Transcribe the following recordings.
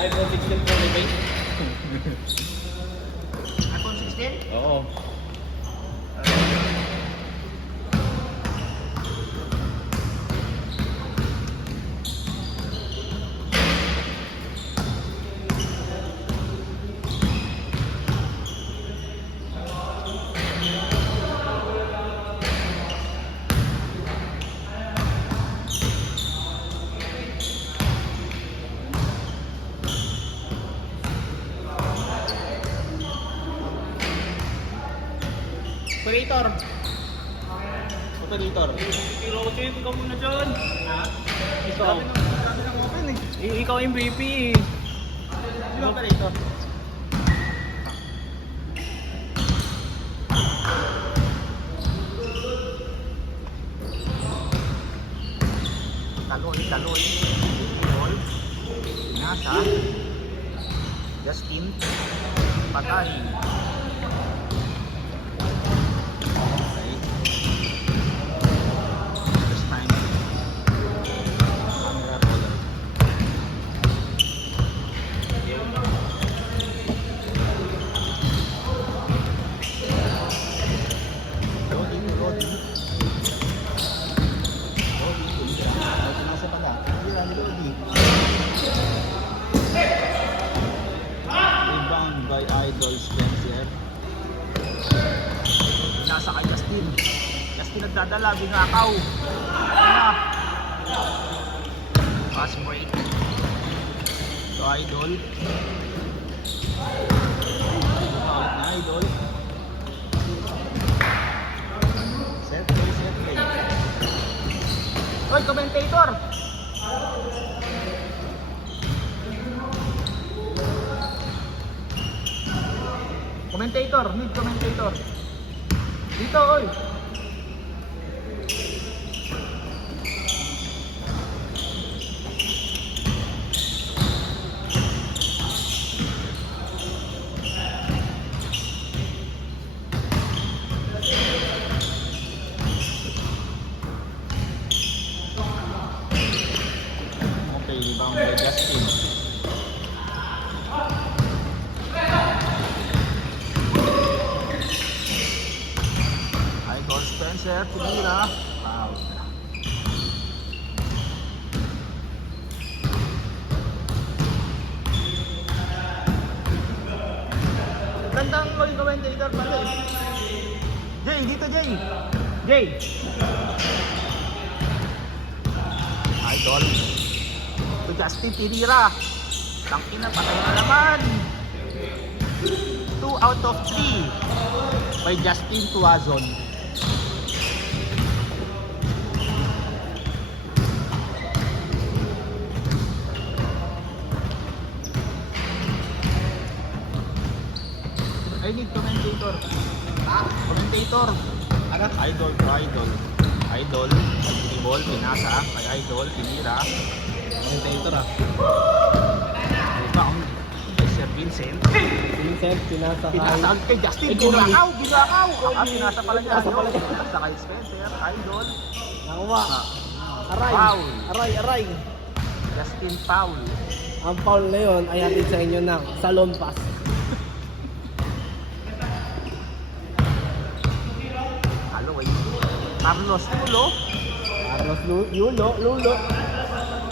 iPhone 16 Pro may base. iPhone 16? Oo. Operator. Operator. Pero ako sa'yo, ikaw muna dyan. Ha? Ikaw. Sabi ng open eh. Ikaw MVP eh. Sino operator? Talol. Ball. Nasa. Justin. Patay. Okay. This time. Camera roller. Loading. Loading, nasa pala. Loading. Rebound by Idol Spencer. Nasa kay Justin. Justin nagdadala, ginakaw. Ano? Pass break. So Idol. Out na Idol. Set play. Hoy, commentator! Need commentator. Dito, oy. Okay, rebound by Justin. Idol Spencer, tinira. Wow. Gandang maging commentator pala eh. Jay, dito Jay. Jay. Idol. To Justin, tinira. Tangina, patay na naman. 2 out of 3 by Justin Tuazon. I need commentator. Commentator. Ano? Idol. Idol. Ball, pinasa. Kay Idol, pinira. Commentator ah. Rebound. Sir Vincent. Vincent, pinasa kay... Pinasa kay Justin. Ginakaw. Pinasa pala niya. Pinasa kay Spencer. Idol. Nakuha. Aray. Foul. Aray. Justin foul. Ang foul na yun ay hatid sa inyo ng salon pass. Halo, wait. Carlos Tulo. Lulo.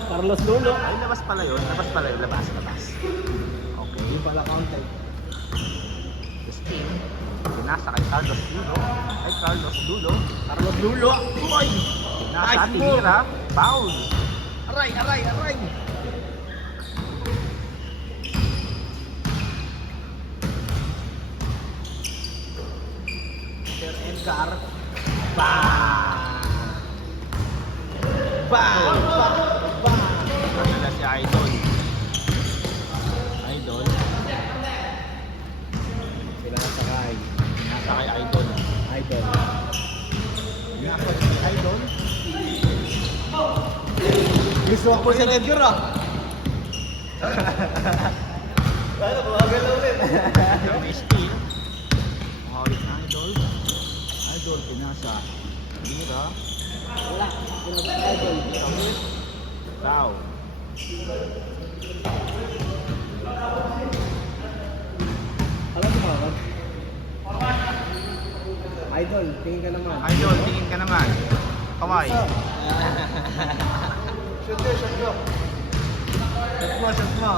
Carlos Lulo. Ay, labas pala yun. Labas. Okay. Hindi pala counted. Justin. Pinasa kay Carlos Lulo. Carlos Lulo. Uy! Pinasa, Nice tinira. Foul. Aray. Sir Edgar. Nadala si Idol. Pinasa kay Pinasa kay Idol. Pinasa si Idol. Gusto ko si Edgar ah. Ano, bumagal na ulit. May steal. Mahawit na Idol. Pinasa. Mira. Wala. Pinasa Idol. Foul. Idol, tingin ka naman. Idol, tingin ka naman. Kaway. Shoot mo, shoot mo. Shoot mo, shoot mo.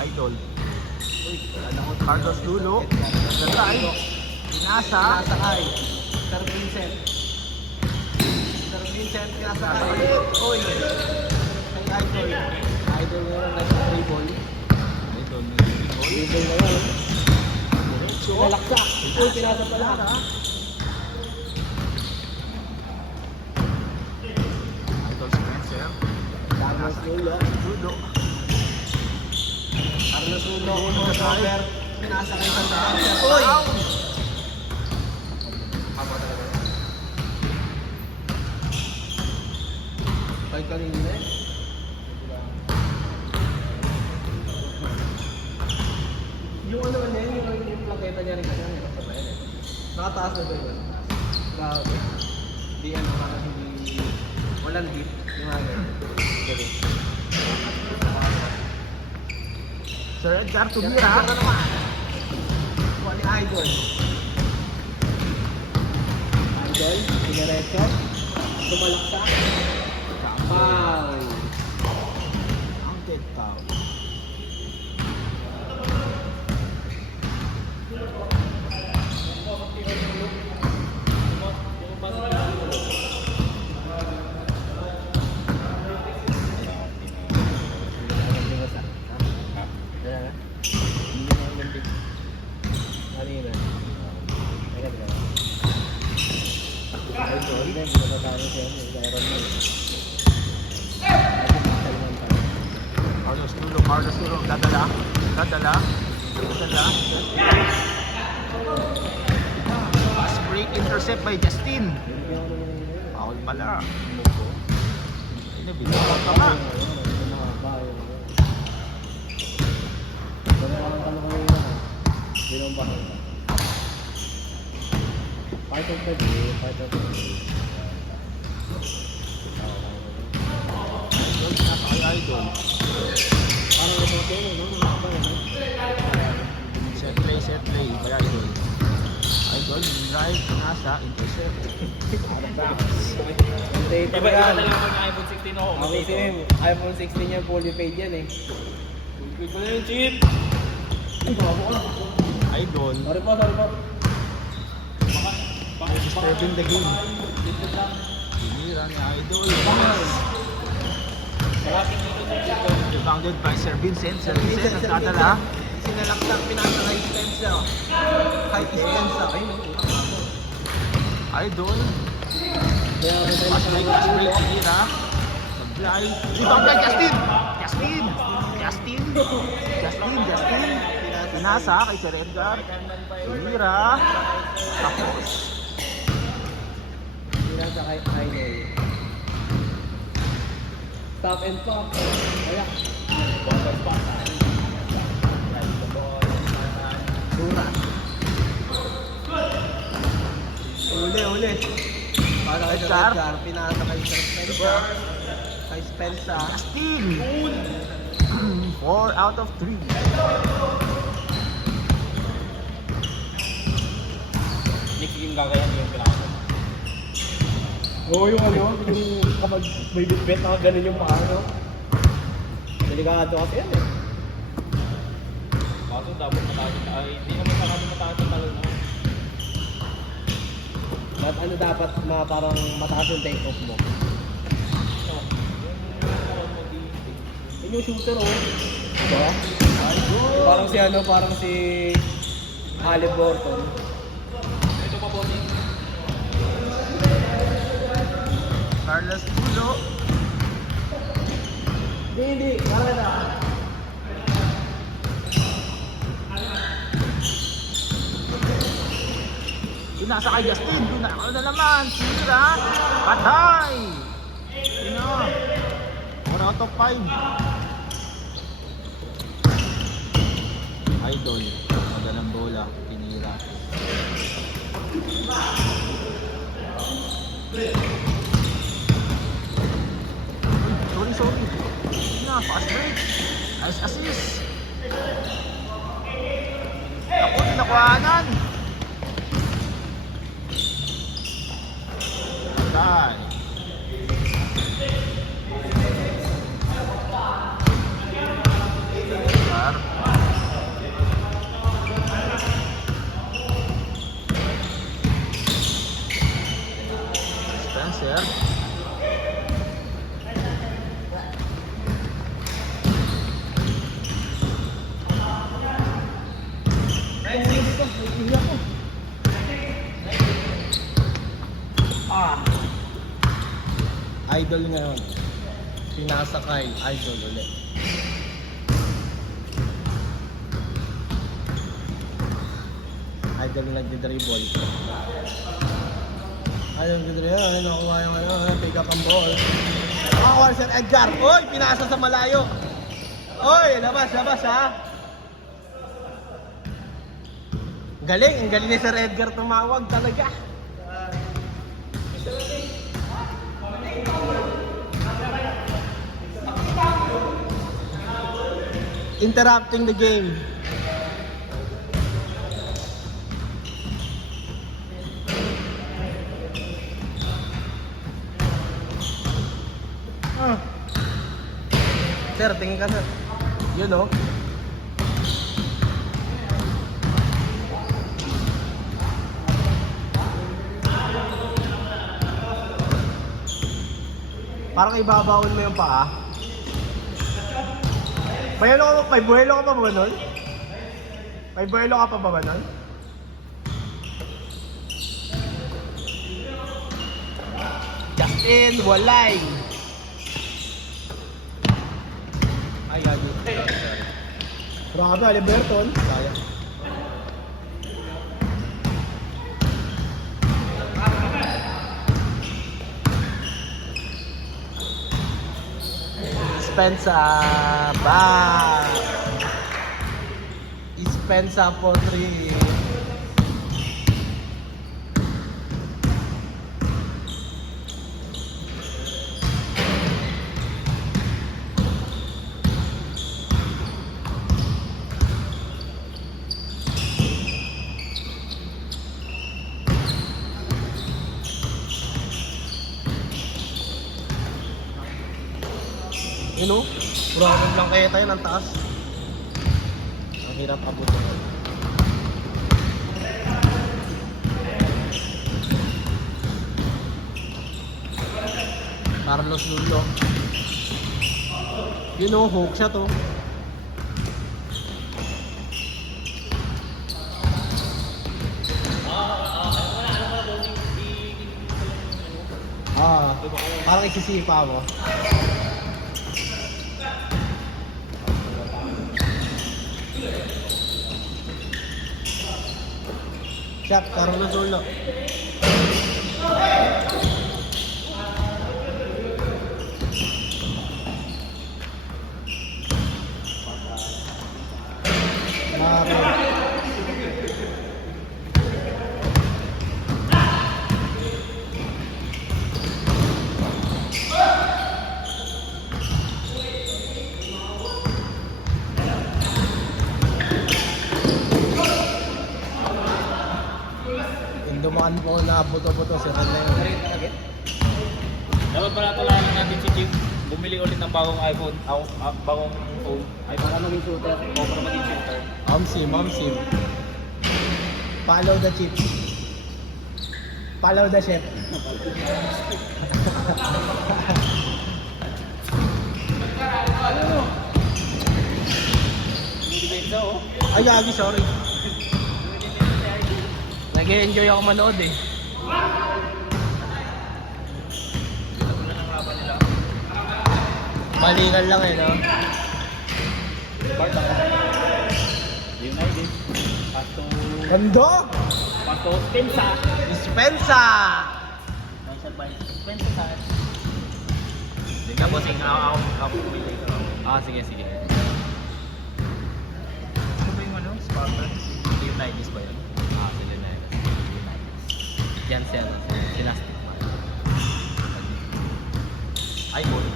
Idol. Uy, Carlos Lulo. Nag-drive. Pinasa. Pinasakay. Sir Vincent. Sir Vincent, pinasakay. Uy. Ay, idol. Idol ngayon, nag-dribble. Idol. Dribble ngayon. Pinalaksak. Uy, pinasa pala. Idol Spencer. Carlos Lulo. Lulo. Carlos Lulo, cover. Pinasakay sa daan. Uy! Kahit kanina eh. Yung ano na yun, yung plaketa niya rin kasi hirap sa bayan eh. Nakataas na ba yun? Grabe. Di ano, parang hindi... Walang hit. Yung ano. Gabi. Sir Edgar tumira. Kuha ni Idol. Idol, pinaretso. Tumalaksak. Foul. Ang dead foul. Carlos Lulo, dadala. Pass break intercept by Justin. Foul pala. Ini binawal ka nga. Part of the day, part of the day. Idol, nasa kay Idol. Parang ito kayo, no? Set play by Idol. Idol, drive, nasa, intercept. Data Iba yan. talaga pag iPhone 16 ako. Ako din, iPhone 16 yan, fully paid yan eh. Quick mo na yung chip. Idol, Sorry po. disturbing the game. Tinira ni Idol. Rebounded by Sir Vincent. Sir Vincent nagdadala. Sinalaksak, pinasakay Spencer. Kahit Spencer. Idol. Kaya ako tayo Pass break, tinira. Supply. Rebound by Justin. Pinasa kay Sir Edgar. Tinira. Tapos. Pinasakay Idol. Stop and pop. Kaya. Dura. Uli. Para kay Edgar. Edgar, pinasa kay Spencer. Kay Spencer. Justin. 4 out of 3. Next game gagayan yung pinaka. Oo, yung ano, yung kapag may bitbit na ganun yung paa, no? Delikado kasi yan eh. Kaso dapat mataas. Ay, hindi naman masyado mataas ang talon mo. Dapat parang mataas yung take off mo. Yun yung shooter oh. Diba? Parang si Halliburton. Ito pa bote. Carlos Lulo. Hindi. Parang na. Pinasa kay Justin. Ano na naman. Tira. Patay. Sino? 4 out of 5. Idol. Magalang bola. Tinira. Sorry. Sige na, fast break. Nice assist. Yan. Par. Spencer. Idol ngayon. Pinasakay. Idol ulit. Idol na nagdi-dribble. Idol nagdi-dribble. Ay, nakuha yung ano. Pick up ang ball. Nakakuha si Edgar. Oy! Pinasa sa malayo. Oy! Labas, labas ha. Galing. Ang galing ni Sir Edgar tumawag talaga. Interrupting the game. Sir, tingin ka sir. Yun oh. Parang ibabawon mo yung paa. May buhelo ka pa ba nun? May buhelo ka pa ba nun? Justin, walay! Ay, gagi. Grabe, Aliberton. Kaya. Spencer back. Spencer for 3. Yun o, problem lang kaya tayo ng taas. Ang hirap abutin. Carlos Lulo. Yun o, hook siya to. Parang isisipa mo. Shot, Carlos Lulo. Dumaan po na buto-buto si Rene. Dapat pala talaga natin si Chief bumili ulit ng bagong iPhone, bagong phone. Para maging shooter. O para maging shooter. Mamsim. Follow the chip. Follow the chef. Ay, gagi, sorry. Nag-enjoy ako manood eh. Balingan lang eh, no? Barta. United. Ganda! Pasto Spensa. Dispensa! Spensa sa akin. Hindi ka bossing. Ako pumili ka. Sige. Ano ba yung ano? Spartans? United ba yun? Sila na yun. Yan si Lastic Man. iPhone.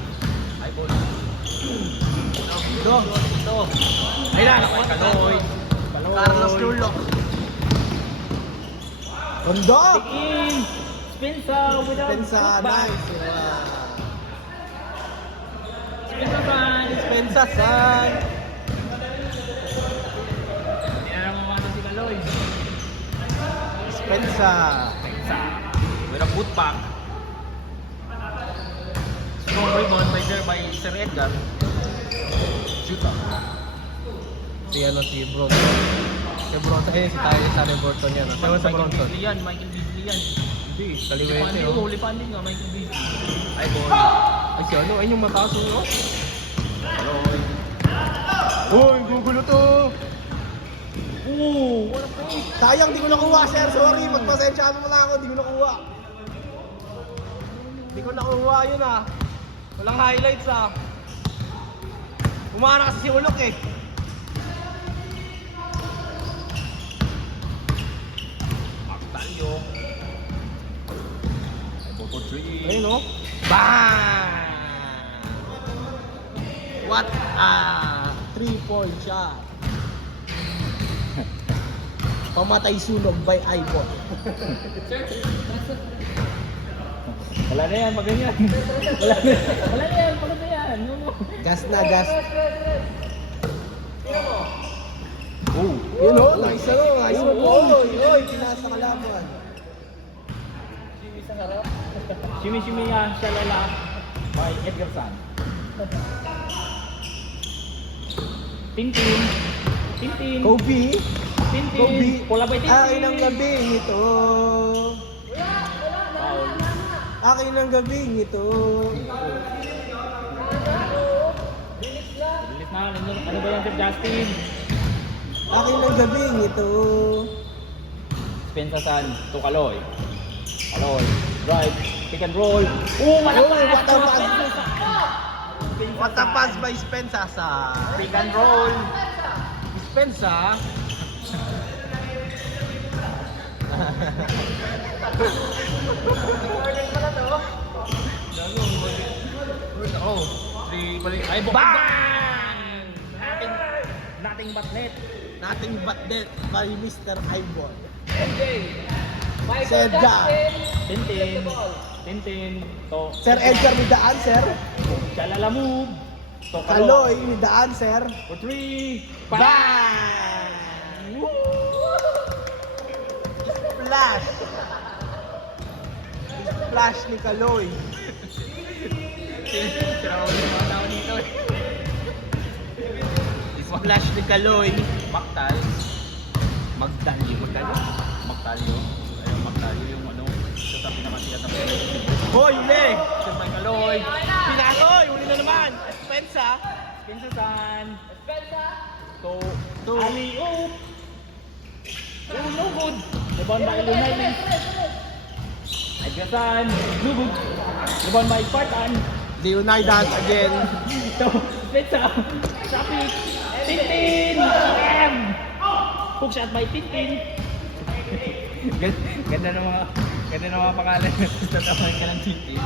Ito. Ay na, nakuha ka Kaloy. Carlos Lulo. Ganda! Spensa without Spensa, back. nice. Wow. Spensa san. Spensa, san. Hindi na naman ano si Kaloy. Spensa. Spensa. With a boot back. Strong rebound by Sir Edgar. Shoot up. Si ano, si Bronson. Si Bronson, si Tyler Burton yan. Sabi sa Bronson. Michael Beasley yan. Hindi, kaliwete oh. Lipandi nga, Michael Beasley. Ay, boy. Ay, si ano, ayun yung mataas oh. Kaloy. Uy, gugulo to. Oo, wala pa eh. Sayang, di ko nakuha, sir. Sorry, magpasensyado mo na ako. Di ko nakuha. Di ko nakuha yun ah. Walang highlights ah. Umana kasi si Ulok eh. Talyo. Ay, Boto 3. Ayun oh. Bang! What a 3-point shot. Pamatay sunog by Ivon. Wala na yan, maganyan. Wala na yan, pagod na yan. Gas na, gas. Oh. Yun oh, nice oh, nice oh. Oy, pinasa kalaban. Shimi-shimi nga, shalala. By Edgar San. Tintin. Tintin. Kobe. Tintin. Kobe. Pula by Tintin. Akin ang gabing ito. Foul. Akin ang gabing ito. Bilis na. Ano ba yan, Sir Justin? Akin ang gabing ito. Spensa San. To Kaloy. Kaloy. Drive. Pick and roll. Oh, What a pass. What a pass by Spensa sa Pick and roll. Spensa. Oh, three balik. Ay, Bang! Nothing but net. Nothing but that by Mr. Ivon. Michael Sedga. Jackson. Tintin. Tintin. To. Sir Edgar with the answer. Shalala move. To Kaloy with the answer. For 3. Bang! Splash! Splash ni Kaloy. Splash ni Kaloy. Maktal. Magdalyo. Magdalyo. Ayun, Magdalyo yung ano. Ito sa pinakasikat na player. Hoy, uli! Sir Mike Kaloy. Pinakoy! Uli na naman! Spensa. Spensa San. Spensa. To Ali-oop. Oh, no good. Rebound by Illuminati. Edgar San. No good. Rebound by Spartan. Leonidas again. To Spensa. Traffic. Tintin. Bam! Hook shot by Tintin. Ganda ng mga pangalan. Tatamaan ka ng Tintin.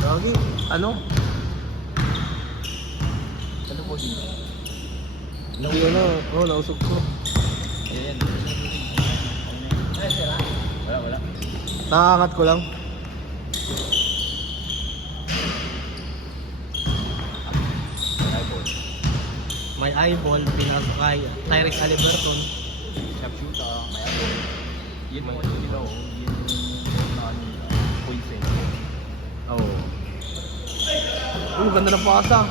Doggy, ano? Ano po dito? Hindi ko na. Oo, nausog ko. Ayan. Wala. Nakakangat ko lang. May eyeball, pinasok kay Tyrese Haliburton. Sharpshooter, may ako. Yun mo yung dito. Yun points eh. Oo. Ganda ng pasa.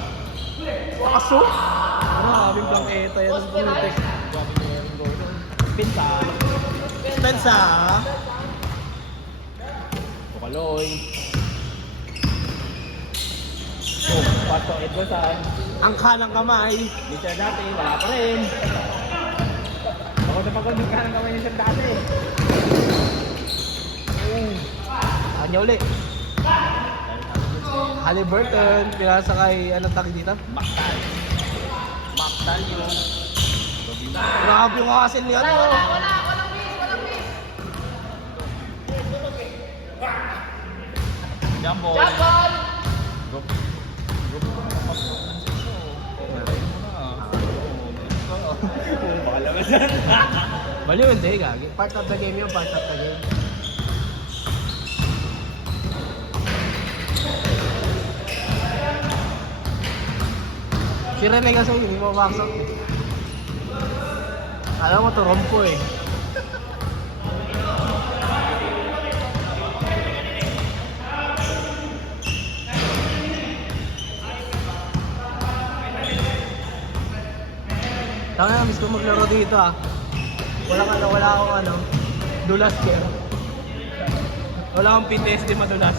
Paso? Maraming bangketa yan ng Butek. Pinta. Spensa. Tukaloy. Oh, pato Edgar San. Ang kanang kamay. Mr. Dati, wala pa rin. Ako na pagod yung kanang kamay ni Sir Dati. Kanya uli. Haliburton. Pinasa kay, anong tawag dito? Maktal. Maktal yung... Grabe yung kasin ni ano. Walang miss. Jump ball. Jump ball. Bahala ka dyan. Baliw hindi, gagi. Part of the game yun, part of the game. Si Rene kasi hindi mo baksak. Alam mo, turompo eh. Tama na, miss ko maglaro dito ah. Wala akong dulas chair. Wala akong PTSD madulas.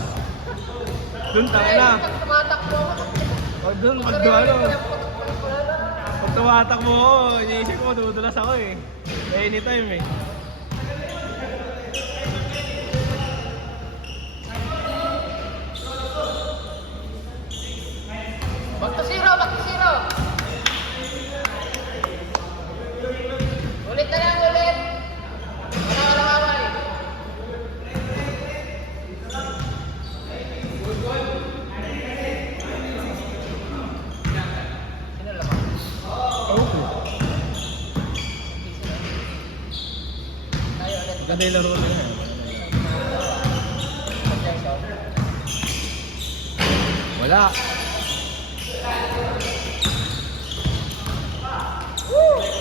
Doon tanga na. Tumatakbo. O doon, pag tumatakbo ko, iniisip ko madudulas ako eh. Anytime eh. Back to zero, back to zero. Ulit na lang, ulit. Walang away. Sino lamang? Tayo ulit. Ganda yung laro na yan. Wala.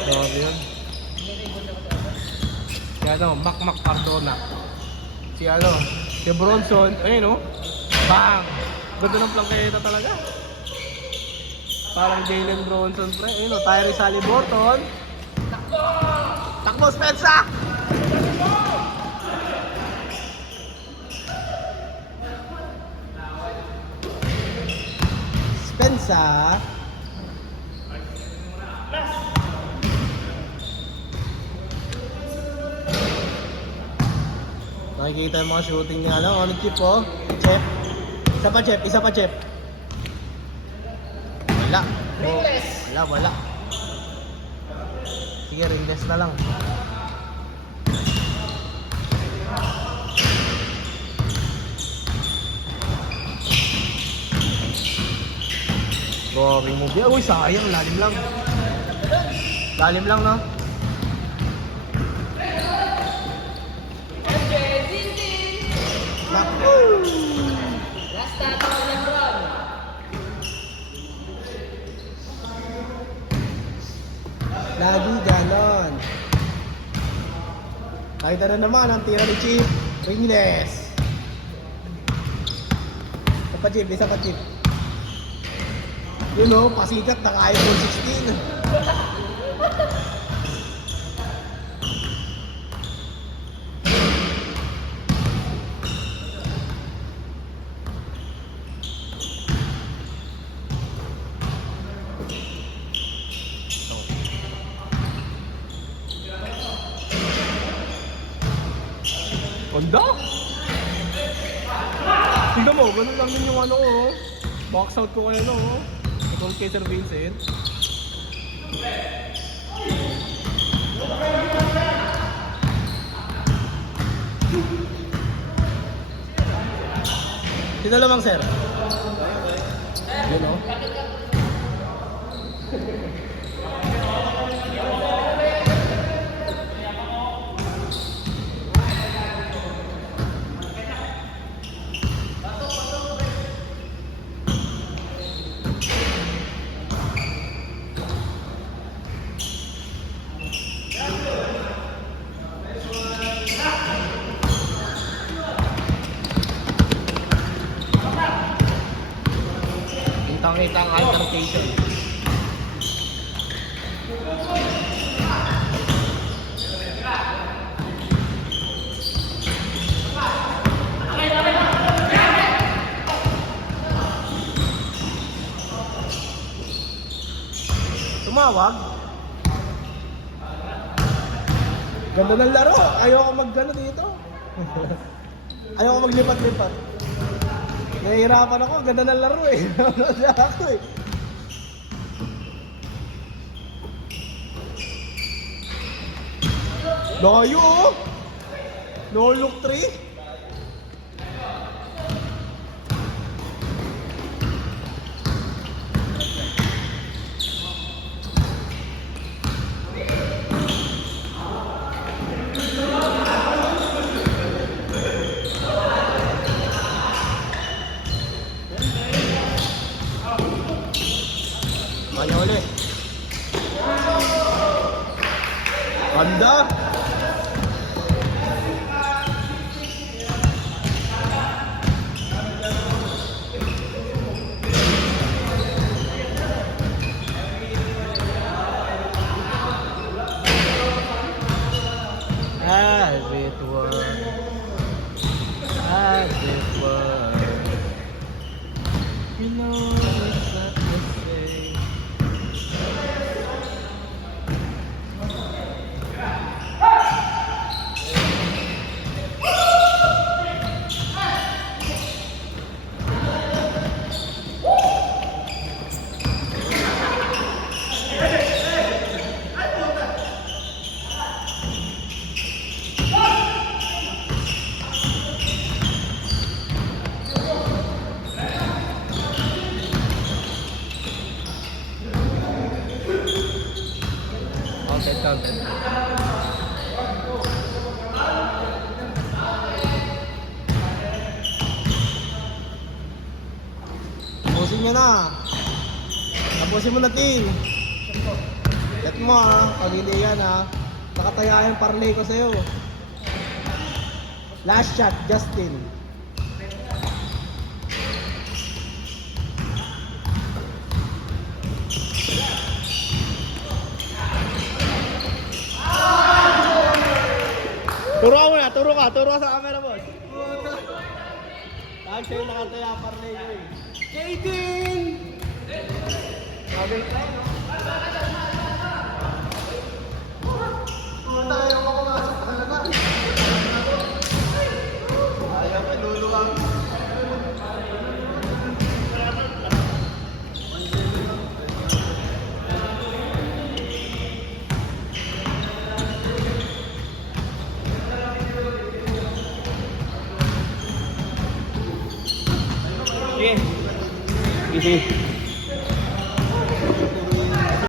Grabe yun. Si Mac Cardona. Si Bronson. Ayun bang! Ganda ng plangketa talaga. Parang Jalen Bronson pre. Ayun Tyrese Haliburton. Takbo Spencer! Spencer. Nakikita yung mga shooting ni Chip Chep. Isa pa Chep. Wala. Ringless. Wala. Sige, ringless na lang. Going move. Uy, sayang. Lalim lang, no? Last time on LeBron. Lagi ganon. Kahit na naman ang tira ni Chip. Ringless. Isa pa Chip. Pasikat ng iPhone 16. Ganda! Tignan mo, ganun lang din yung box out ko kayo Ito kay Sir Vincent. Sino lamang sir? Yun Kita ang altercation. Tumawag. Ganda ng laro. Ayoko mag-gano dito. Ayoko maglipat-lipat. Nahihirapan ako, ganda ng laro eh. Ako eh. Layo oh! No look 3. Ganda! As it was, as it was. You know it's not the same. Counted. Tapusin nyo na. Tapusin mo na, Tin. Set mo pag hindi yan nakataya yung parlay ko sa'yo. Last shot, Justin. Turo ka sa camera, boss. Tag sa'yo nakataya parlay ko eh. Jaden! Sabi tayo. Tayo ko pumasok talaga. Ayaw ka, luluwang. Sige. Sige.